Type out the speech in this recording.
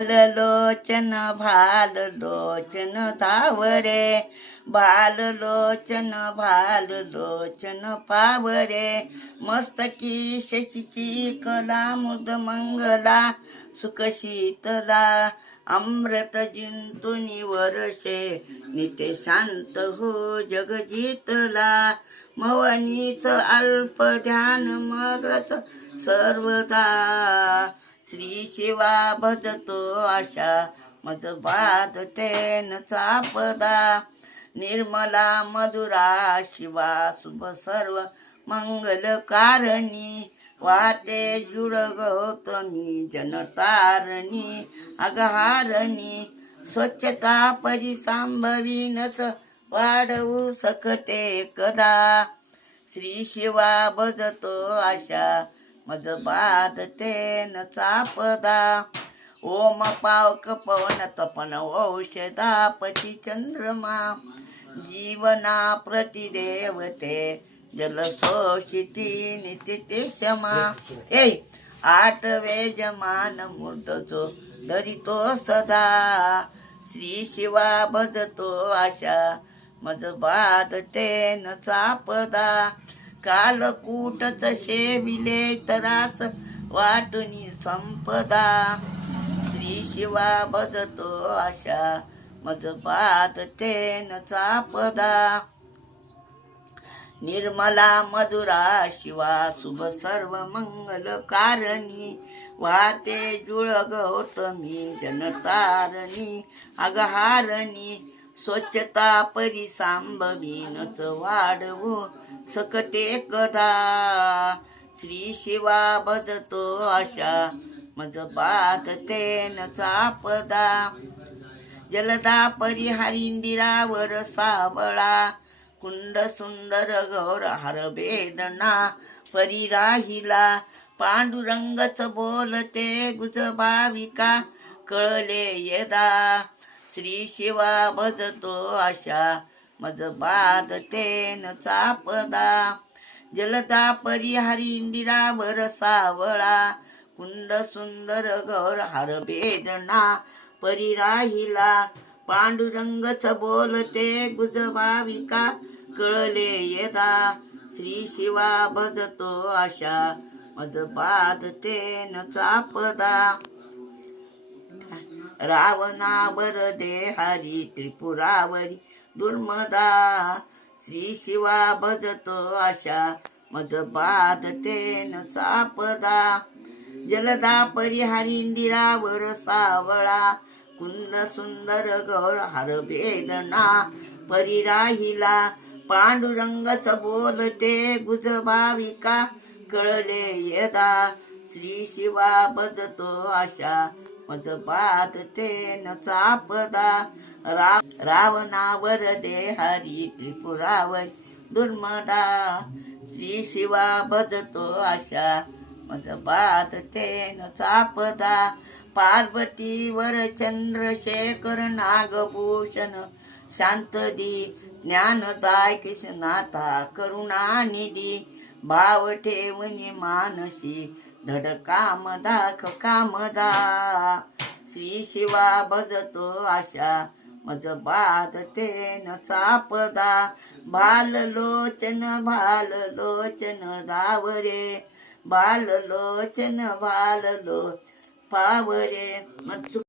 लोचन भाल लोचन धावरे भाल लोचन पावरे मस्तकी शशीची कला मुद मंगला सुख शीतला अमृत जिंतुनी वर्षे निते शांत हो जग जितला मवनीच अल्प ध्यान मग्रच सर्वदा श्री शिवा भजतो आशा मज बाद तेन चापदा निर्मला मधुरा शिवा शुभ सर्व मंगलकारणी वाटे जुळ गौतमी जनतारणी अगहारणी स्वच्छता परिसंभवीनच वाढवू सकते कदा श्री शिवा भजतो आशा मज बाद तेन चापदा ओम पावक पवन तपन औषधापती चंद्रमा जीवना प्रतिदेवते जलशोषिती नित्य क्षमा आठवे जमान मूर्तचो धरितो सदा श्री शिवा भजतो आशा मज बाद तेन चापदा कालकूटच शेविले तरास वाटुनी संपदा श्री शिवा भजतो आशा मज बाद तेन चापदा निर्मला मधुरा शिवा शुभ सर्व मंगलकारणी वाटे जुळ गौतमी जनतारणी अगहारणी स्वच्छता परिसंभवीनच वाढवू सकते कदा श्री शिवा भजतो आशा मज बाद तेन चापदा जलदा परिहरिंदिरावर सावळा कुंड सुंदर गौर हर वेदना परिराहिला पांडुरंगच बोलते गुज भाविका कळले यदा श्री शिवा भजतो आशा मज बाद तेन चापदा जलदा परिहरिंदिरावर सावळा कुंड सुंदर गौर हर वेदना परिराहिला पांडुरंगच बोलते गुज भाविका कळले यदा श्री शिवा भजतो आशा मज बाद तेन चापदा रावणावर देहारी त्रिपुरावरी दुर्मदा श्री शिवा भजतो आशा मज बाद तेन चापदा जलदा परिहरिंदिरावर सावळा कुंद सुंदर गौर हर वेदना परिराहिला पांडुरंगच बोलते गुज भाविका कळले यदा श्री शिवा भजतो आशा मज बाद तेन चापदा रावणावर देहारी त्रिपुरावर दुर्मदा श्री शिवा भजतो आशा मज बाद तेन चापदा पार्वतीवर चंद्रशेखर नागभूषण शांतदी ज्ञानदाय कृष्णाता करुणानिधी भाव ठेवणी मानसी धड कामदा श्री शिवा भजतो आशा मज बाद तेन चापदा भाल लोचन धावरे भाल लोचन पावरे